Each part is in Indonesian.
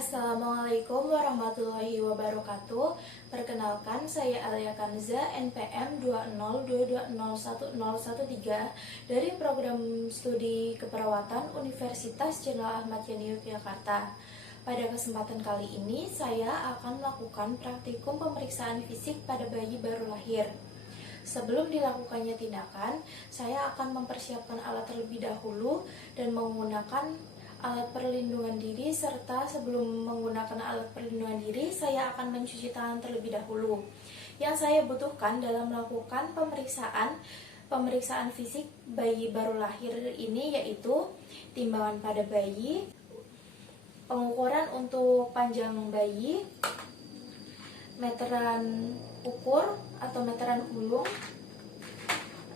Assalamualaikum warahmatullahi wabarakatuh. Perkenalkan, saya Alia Kanza, NPM 202201013 dari Program Studi Keperawatan Universitas Jenderal Ahmad Yani Yogyakarta. Pada kesempatan kali ini, saya akan melakukan praktikum pemeriksaan fisik pada bayi baru lahir. Sebelum dilakukannya tindakan, saya akan mempersiapkan alat terlebih dahulu dan menggunakan alat perlindungan diri, serta sebelum menggunakan alat perlindungan diri, saya akan mencuci tangan terlebih dahulu. Yang saya butuhkan dalam melakukan pemeriksaan fisik bayi baru lahir ini yaitu timbangan pada bayi, pengukuran untuk panjang bayi, meteran ukur atau meteran ulung,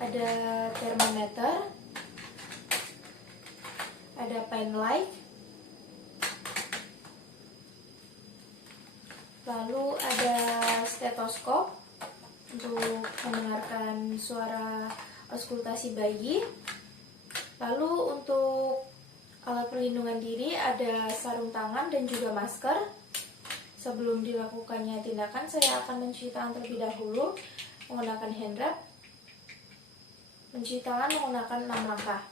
ada termometer, ada pen light, lalu ada stetoskop untuk mendengarkan suara auskultasi bayi. Lalu untuk alat perlindungan diri ada sarung tangan dan juga masker. Sebelum dilakukannya tindakan, saya akan mencuci tangan terlebih dahulu menggunakan hand wrap. Mencuci tangan menggunakan 6 langkah.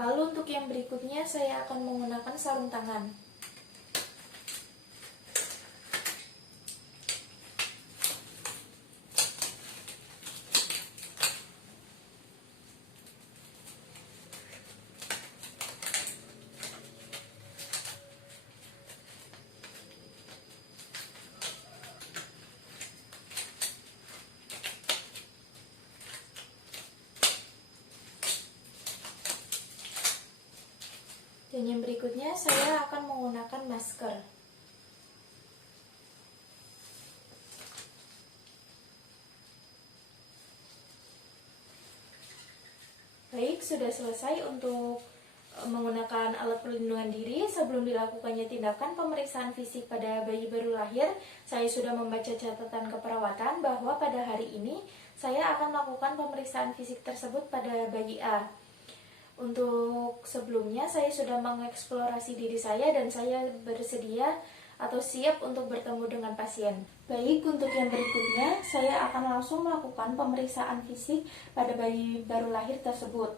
Lalu untuk yang berikutnya saya akan menggunakan sarung tangan. Dan yang berikutnya saya akan menggunakan masker. Baik, sudah selesai untuk menggunakan alat perlindungan diri. Sebelum dilakukannya tindakan pemeriksaan fisik pada bayi baru lahir, saya sudah membaca catatan keperawatan bahwa pada hari ini saya akan melakukan pemeriksaan fisik tersebut pada bayi A. Untuk sebelumnya saya sudah mengeksplorasi diri saya dan saya bersedia atau siap untuk bertemu dengan pasien. Baik, untuk yang berikutnya saya akan langsung melakukan pemeriksaan fisik pada bayi baru lahir tersebut.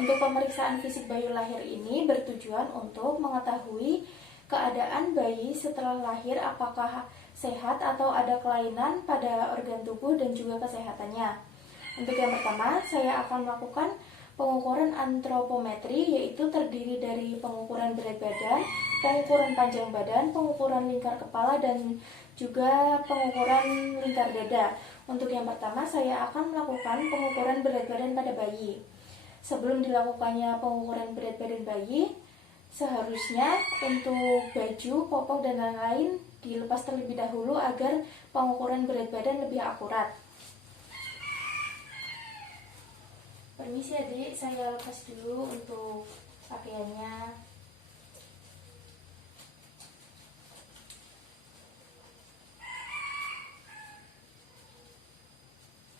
Untuk pemeriksaan fisik bayi lahir ini bertujuan untuk mengetahui keadaan bayi setelah lahir, apakah sehat atau ada kelainan pada organ tubuh dan juga kesehatannya. Untuk yang pertama, saya akan melakukan pengukuran antropometri, yaitu terdiri dari pengukuran berat badan, pengukuran panjang badan, pengukuran lingkar kepala, dan juga pengukuran lingkar dada. Untuk yang pertama, saya akan melakukan pengukuran berat badan pada bayi. Sebelum dilakukannya pengukuran berat badan bayi, seharusnya untuk baju, popok, dan lain-lain dilepas terlebih dahulu agar pengukuran berat badan lebih akurat. Permisi adik, saya lepas dulu untuk pakaiannya.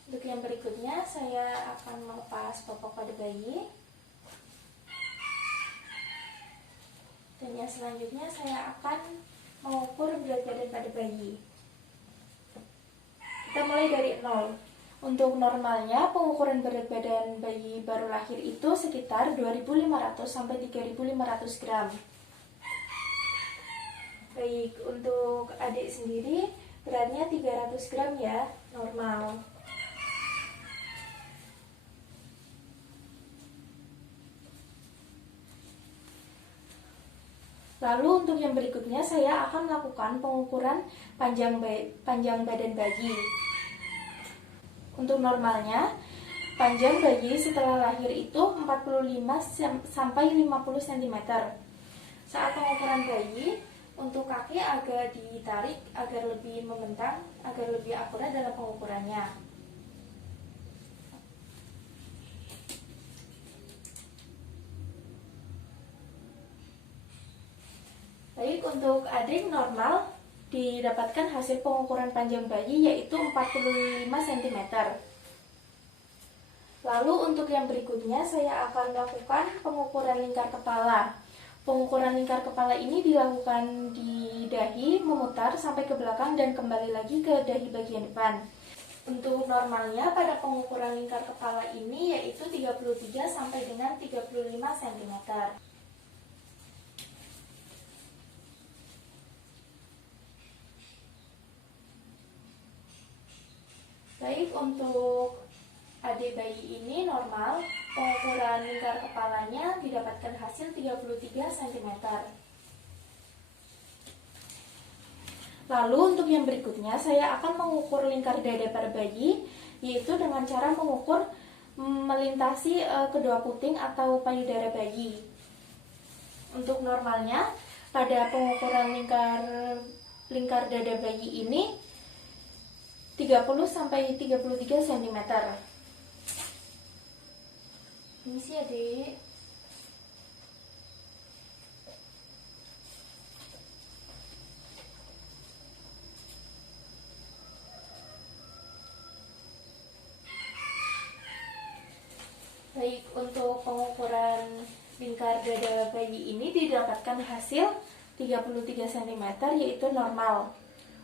Untuk yang berikutnya, saya akan melepas popok pada bayi. Dan yang selanjutnya, saya akan mengukur berat badan pada bayi. Kita mulai dari 0. Untuk normalnya, pengukuran berat badan bayi baru lahir itu sekitar 2.500 sampai 3.500 gram. Baik, untuk adik sendiri beratnya 300 gram ya, normal. Lalu untuk yang berikutnya saya akan melakukan pengukuran panjang badan bayi. Untuk normalnya, panjang bayi setelah lahir itu 45 sampai 50 cm. Saat pengukuran bayi, untuk kaki agak ditarik agar lebih membentang, agar lebih akurat dalam pengukurannya. Baik, untuk adik normal didapatkan hasil pengukuran panjang bayi yaitu 45 cm. Lalu untuk yang berikutnya saya akan lakukan pengukuran lingkar kepala. Pengukuran lingkar kepala ini dilakukan di dahi, memutar sampai ke belakang dan kembali lagi ke dahi bagian depan. Untuk normalnya pada pengukuran lingkar kepala ini yaitu 33 sampai dengan 35 cm. Baik, untuk adik bayi ini normal, pengukuran lingkar kepalanya didapatkan hasil 33 cm. Lalu untuk yang berikutnya saya akan mengukur lingkar dada pada bayi, yaitu dengan cara mengukur melintasi kedua puting atau payudara bayi. Untuk normalnya pada pengukuran lingkar dada bayi ini 30 sampai 33 cm. Ini sih adik. Baik, untuk pengukuran lingkar dada bayi ini didapatkan hasil 33 cm yaitu normal.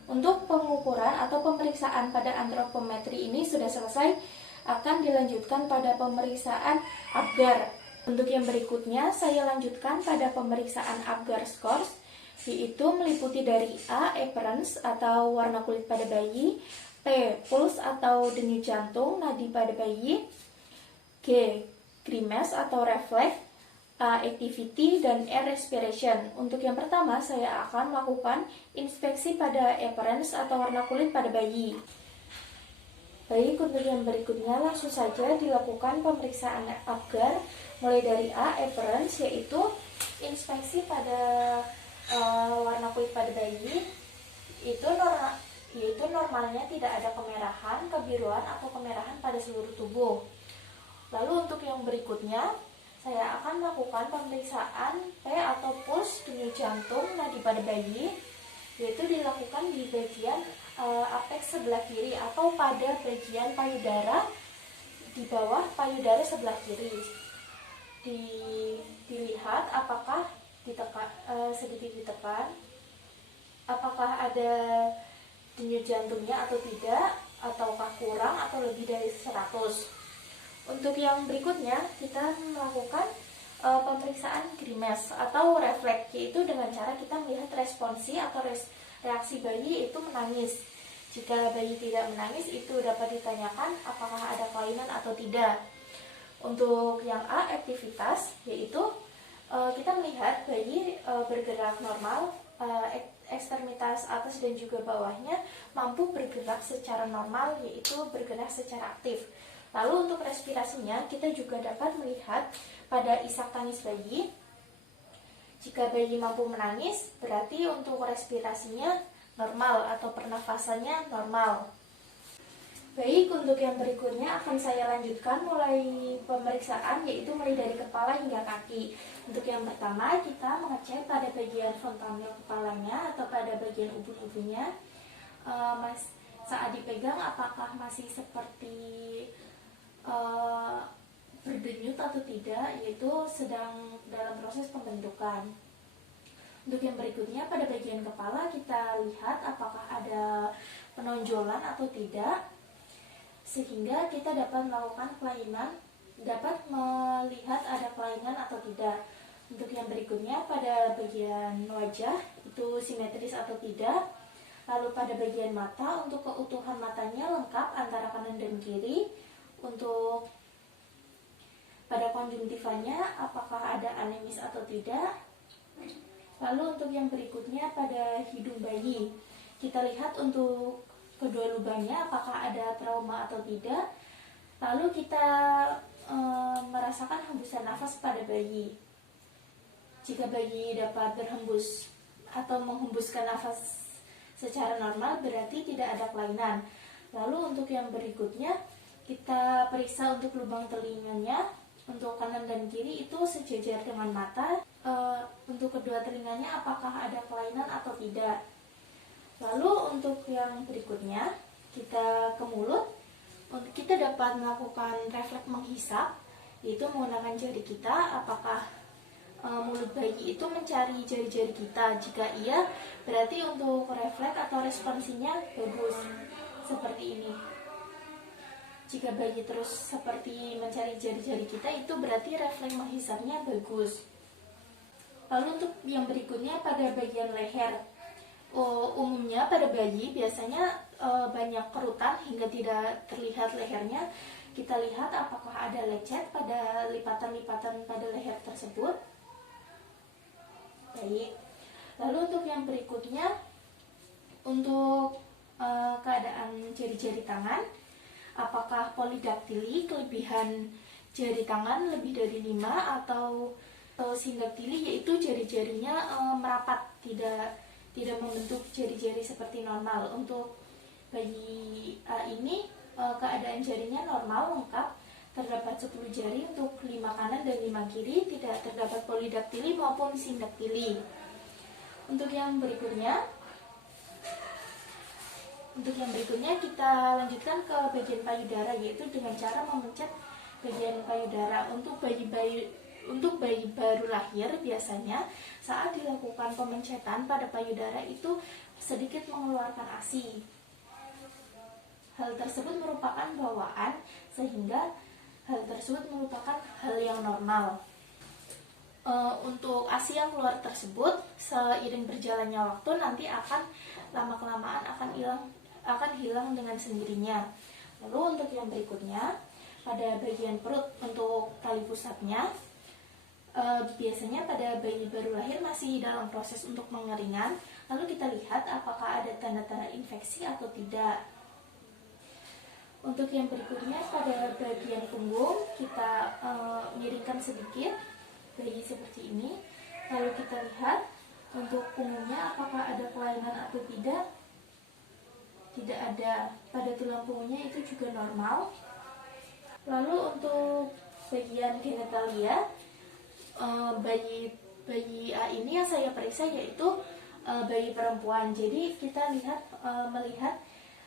Untuk pengukuran atau pemeriksaan pada antropometri ini sudah selesai, akan dilanjutkan pada pemeriksaan Apgar. Untuk yang berikutnya saya lanjutkan pada pemeriksaan Apgar Scores, yaitu meliputi dari A. Appearance atau warna kulit pada bayi, P. Pulse atau denyut jantung nadi pada bayi, G. Grimace atau refleks, A. Activity, dan R. Respiration. Untuk yang pertama saya akan melakukan inspeksi pada appearance atau warna kulit pada bayi. Baik, untuk yang berikutnya langsung saja dilakukan pemeriksaan Apgar mulai dari A. Appearance, yaitu inspeksi pada warna kulit pada bayi. Yaitu normalnya tidak ada kemerahan, kebiruan, atau kemerahan pada seluruh tubuh. Lalu untuk yang berikutnya saya akan melakukan pemeriksaan P atau pulse denyut jantung nadi pada bayi, yaitu dilakukan di bagian apex sebelah kiri atau pada bagian payudara di bawah payudara sebelah kiri. Dilihat apakah sedikit ditekan, apakah ada denyut jantungnya atau tidak, ataukah kurang atau lebih dari 100. Untuk yang berikutnya kita melakukan pemeriksaan grimace atau refleks, yaitu dengan cara kita melihat responsi atau reaksi bayi itu menangis. Jika bayi tidak menangis, itu dapat ditanyakan apakah ada kelainan atau tidak. Untuk yang A, aktivitas, yaitu kita melihat bayi bergerak normal, ekstremitas atas dan juga bawahnya mampu bergerak secara normal, yaitu bergerak secara aktif. Lalu untuk respirasinya kita juga dapat melihat pada isak tangis bayi. Jika bayi mampu menangis, berarti untuk respirasinya normal atau pernafasannya normal. Baik, untuk yang berikutnya akan saya lanjutkan mulai pemeriksaan, yaitu mulai dari kepala hingga kaki. Untuk yang pertama kita mengecek pada bagian frontal kepalanya atau pada bagian ubun-ubunnya. Saat dipegang apakah masih seperti berdenyut atau tidak, yaitu sedang dalam proses pembentukan. Untuk yang berikutnya pada bagian kepala kita lihat apakah ada penonjolan atau tidak, sehingga kita dapat melakukan kelainan, dapat melihat ada kelainan atau tidak. Untuk yang berikutnya pada bagian wajah itu simetris atau tidak. Lalu pada bagian mata, untuk keutuhan matanya lengkap antara kanan dan kiri. Untuk pada konjungtivanya apakah ada anemis atau tidak. Lalu untuk yang berikutnya pada hidung bayi, kita lihat untuk kedua lubangnya apakah ada trauma atau tidak. Lalu kita merasakan hembusan nafas pada bayi. Jika bayi dapat berhembus atau menghembuskan nafas secara normal, berarti tidak ada kelainan. Lalu untuk yang berikutnya kita periksa untuk lubang telinganya Untuk kanan dan kiri itu sejajar dengan mata. Untuk kedua telinganya apakah ada kelainan atau tidak. Lalu untuk yang berikutnya, kita ke mulut. Kita dapat melakukan refleks menghisap, yaitu menggunakan jari kita. Apakah mulut bayi itu mencari jari-jari kita? Jika iya, berarti untuk refleks atau responsinya bagus, seperti ini. Jika bayi terus seperti mencari jari-jari kita, itu berarti refleks menghisapnya bagus. Lalu untuk yang berikutnya pada bagian leher. Umumnya pada bayi biasanya banyak kerutan hingga tidak terlihat lehernya. Kita lihat apakah ada lecet pada lipatan-lipatan pada leher tersebut. Baik. Lalu untuk yang berikutnya, untuk keadaan jari-jari tangan, apakah polidaktili, kelebihan jari tangan lebih dari 5, atau sindaktili, yaitu jari-jarinya merapat, tidak membentuk jari-jari seperti normal. Untuk bayi A ini keadaan jarinya normal, lengkap, terdapat 10 jari untuk 5 kanan dan 5 kiri, tidak terdapat polidaktili maupun sindaktili. Untuk yang berikutnya kita lanjutkan ke bagian payudara, yaitu dengan cara memencet bagian payudara. Untuk bayi baru lahir, biasanya saat dilakukan pemencetan pada payudara itu sedikit mengeluarkan ASI. Hal tersebut merupakan bawaan, sehingga hal tersebut merupakan hal yang normal. Untuk ASI yang keluar tersebut, seiring berjalannya waktu nanti akan lama-kelamaan akan hilang dengan sendirinya. Lalu untuk yang berikutnya, pada bagian perut, untuk tali pusatnya, biasanya pada bayi baru lahir masih dalam proses untuk mengeringan. Lalu kita lihat apakah ada tanda-tanda infeksi atau tidak. Untuk yang berikutnya, pada bagian punggung, kita miringkan sedikit bayi seperti ini. Lalu kita lihat untuk punggungnya apakah ada kelainan atau tidak. Tidak ada. Pada tulang punggungnya itu juga normal. Lalu untuk bagian genitalia, bayi A ini yang saya periksa yaitu bayi perempuan. Jadi kita melihat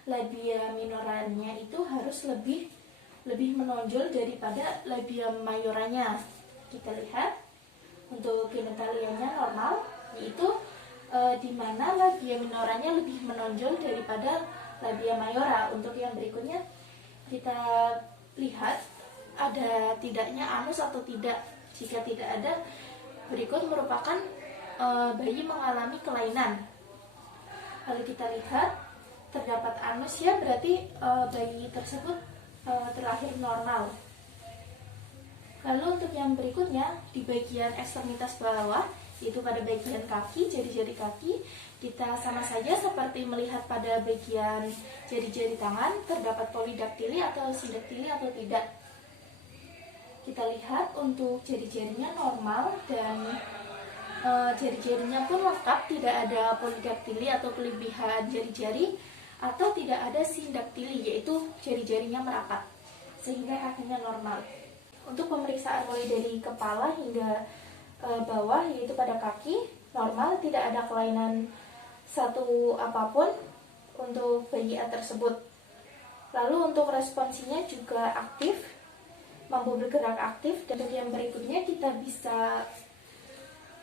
labia minoranya itu harus lebih menonjol daripada labia majoranya. Kita lihat untuk genitalianya normal, yaitu di mana labia minoranya lebih menonjol daripada labia mayora. Untuk yang berikutnya kita lihat ada tidaknya anus atau tidak. Jika tidak ada, berikut merupakan bayi mengalami kelainan. Lalu kita lihat terdapat anus, ya berarti bayi tersebut terlahir normal. Lalu untuk yang berikutnya, di bagian ekstremitas bawah, yaitu pada bagian kaki, jari-jari kaki, kita sama saja seperti melihat pada bagian jari-jari tangan, terdapat polidaktili atau sindaktili atau tidak. Kita lihat untuk jari-jarinya normal dan jari-jarinya pun lengkap, tidak ada polidaktili atau kelebihan jari-jari, atau tidak ada sindaktili, yaitu jari-jarinya merapat, sehingga kakinya normal. Untuk pemeriksaan mulai dari kepala hingga bawah, yaitu pada kaki, normal, tidak ada kelainan satu apapun untuk bayi A tersebut. Lalu untuk responsinya juga aktif, mampu bergerak aktif. Dan untuk yang berikutnya kita bisa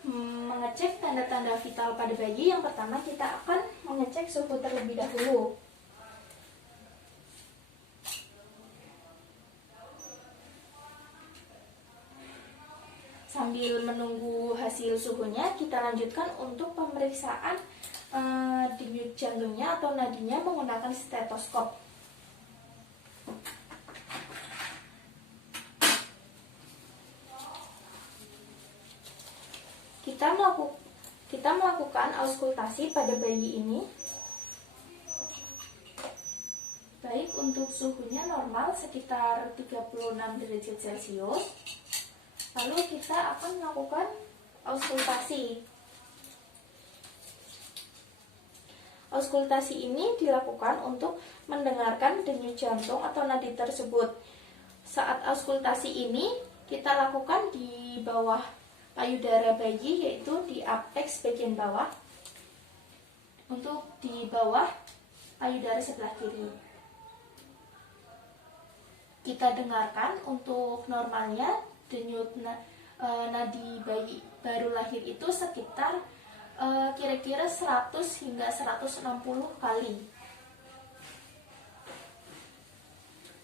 mengecek tanda-tanda vital pada bayi. Yang pertama kita akan mengecek suhu terlebih dahulu. Sambil menunggu hasil suhunya, kita lanjutkan untuk pemeriksaan denyut jantungnya atau nadinya menggunakan stetoskop. Kita melakukan auskultasi pada bayi ini. Baik, untuk suhunya normal sekitar 36 derajat Celcius. Lalu kita akan melakukan auskultasi. Auskultasi ini dilakukan untuk mendengarkan denyut jantung atau nadi tersebut. Saat auskultasi ini, kita lakukan di bawah payudara bayi, yaitu di apex bagian bawah, untuk di bawah payudara sebelah kiri. Kita dengarkan untuk normalnya denyut nadi bayi baru lahir itu sekitar kira-kira 100 hingga 160 kali.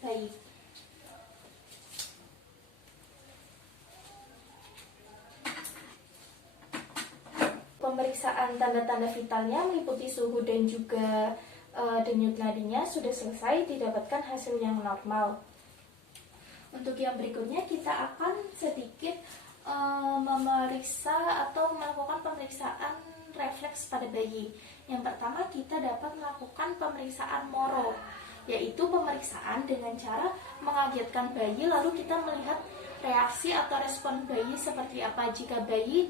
Baik. Pemeriksaan tanda-tanda vitalnya meliputi suhu dan juga denyut nadinya sudah selesai, didapatkan hasil yang normal. Untuk yang berikutnya kita akan sedikit memeriksa atau melakukan pemeriksaan refleks pada bayi. Yang pertama, kita dapat melakukan pemeriksaan moro, yaitu pemeriksaan dengan cara mengagetkan bayi, lalu kita melihat reaksi atau respon bayi seperti apa. Jika bayi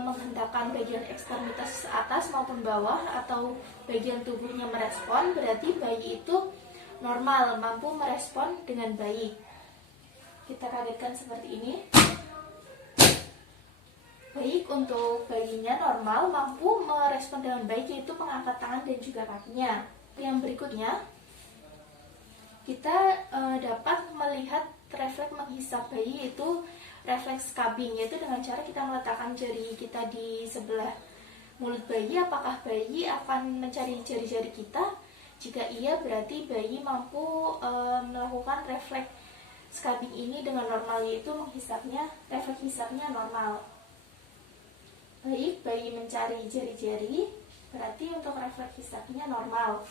menghentakkan bagian ekstremitas atas maupun bawah atau bagian tubuhnya merespon, berarti bayi itu normal, mampu merespon dengan baik. Kita kagetkan seperti ini. Baik, untuk bayinya normal, mampu merespon dengan baik, yaitu mengangkat tangan dan juga kakinya. Yang berikutnya, kita dapat melihat refleks menghisap bayi, yaitu refleks cupping, yaitu dengan cara kita meletakkan jari kita di sebelah mulut bayi. Apakah bayi akan mencari jari-jari kita? Jika iya, berarti bayi mampu melakukan refleks cupping ini dengan normal, yaitu menghisapnya, refleks hisapnya normal. Baik, bayi mencari jari-jari, berarti untuk refleks hisapnya normal.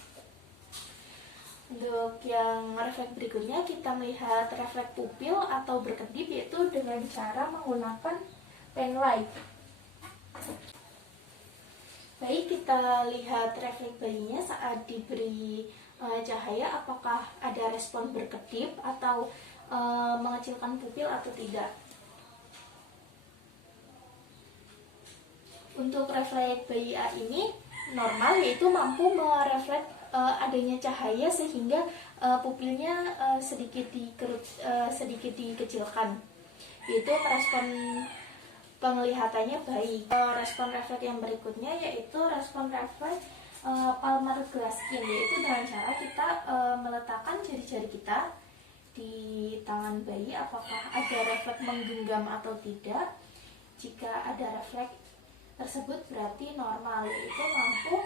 Untuk yang refleks berikutnya, kita melihat refleks pupil atau berkedip, yaitu dengan cara menggunakan pen light. Baik, kita lihat refleks bayinya saat diberi cahaya, apakah ada respon berkedip atau mengecilkan pupil atau tidak. Untuk refleks bayi A ini normal, yaitu mampu merefleks adanya cahaya sehingga pupilnya sedikit dikecilkan, yaitu merespon penglihatannya baik. Respon refleks yang berikutnya yaitu respon refleks palmar glaskin, yaitu dengan cara kita meletakkan jari-jari kita di tangan bayi, apakah ada refleks menggenggam atau tidak. Jika ada refleks tersebut berarti normal, yaitu mampu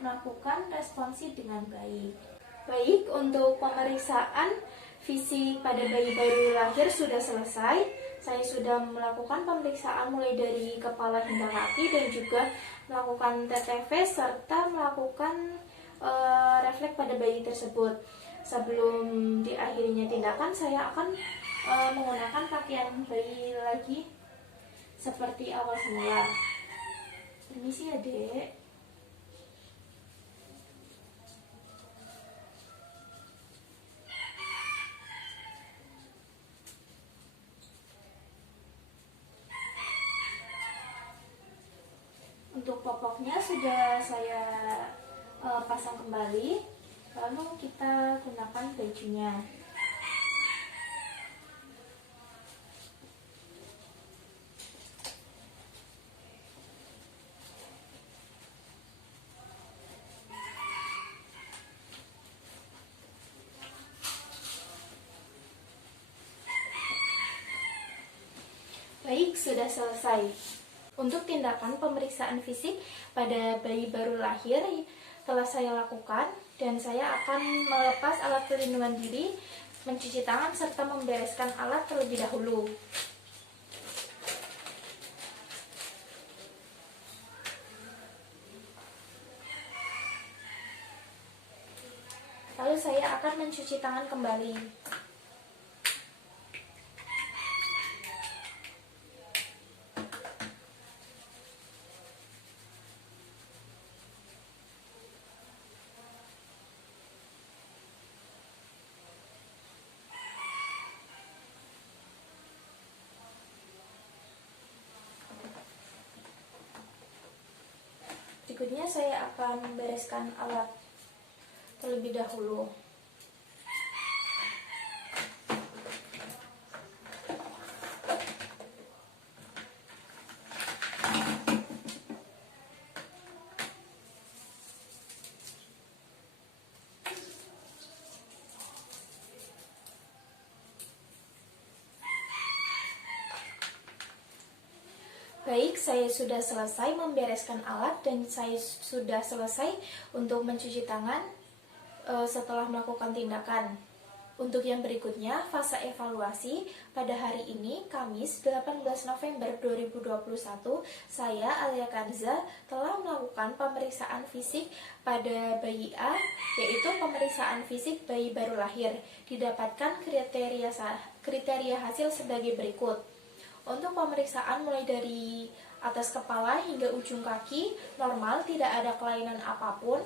melakukan responsi dengan baik. Baik, untuk pemeriksaan fisik pada bayi baru lahir sudah selesai. Saya sudah melakukan pemeriksaan mulai dari kepala hingga kaki dan juga melakukan TTV serta melakukan refleks pada bayi tersebut. Sebelum diakhirinya tindakan, saya akan menggunakan pakaian bayi lagi seperti awal semula. Permisi ya, Dek. Untuk popoknya sudah saya pasang kembali, lalu kita gunakan bajunya. Baik, sudah selesai. Untuk tindakan pemeriksaan fisik pada bayi baru lahir telah saya lakukan, dan saya akan melepas alat pelindungan diri, mencuci tangan, serta membereskan alat terlebih dahulu. Lalu saya akan mencuci tangan kembali. Berikutnya saya akan membereskan alat terlebih dahulu. Baik, saya sudah selesai membereskan alat dan saya sudah selesai untuk mencuci tangan setelah melakukan tindakan. Untuk yang berikutnya, fase evaluasi pada hari ini, Kamis 18 November 2021, saya Alia Kanza telah melakukan pemeriksaan fisik pada bayi A, yaitu pemeriksaan fisik bayi baru lahir. Didapatkan kriteria hasil sebagai berikut. Untuk pemeriksaan mulai dari atas kepala hingga ujung kaki, normal, tidak ada kelainan apapun.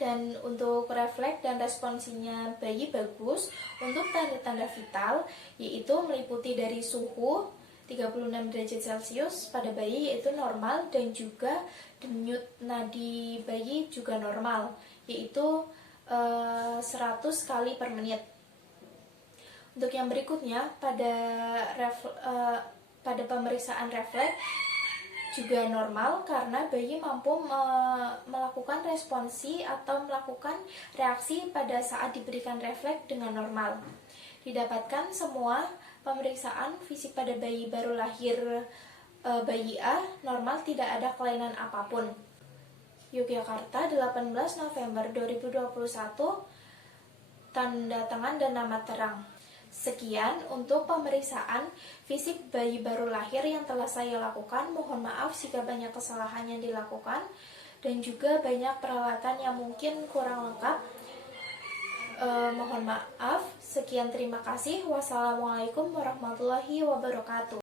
Dan untuk refleks dan responsinya bayi bagus. Untuk tanda-tanda vital, yaitu meliputi dari suhu 36 derajat Celcius pada bayi, yaitu normal, dan juga denyut nadi bayi juga normal, yaitu 100 kali per menit. Untuk yang berikutnya, pada pemeriksaan refleks juga normal karena bayi mampu melakukan responsi atau melakukan reaksi pada saat diberikan refleks dengan normal. Didapatkan semua pemeriksaan fisik pada bayi baru lahir bayi A normal, tidak ada kelainan apapun. Yogyakarta, 18 November 2021, tanda tangan dan nama terang. Sekian untuk pemeriksaan fisik bayi baru lahir yang telah saya lakukan. Mohon maaf jika banyak kesalahan yang dilakukan dan juga banyak peralatan yang mungkin kurang lengkap. Mohon maaf. Sekian, terima kasih. Wassalamualaikum warahmatullahi wabarakatuh.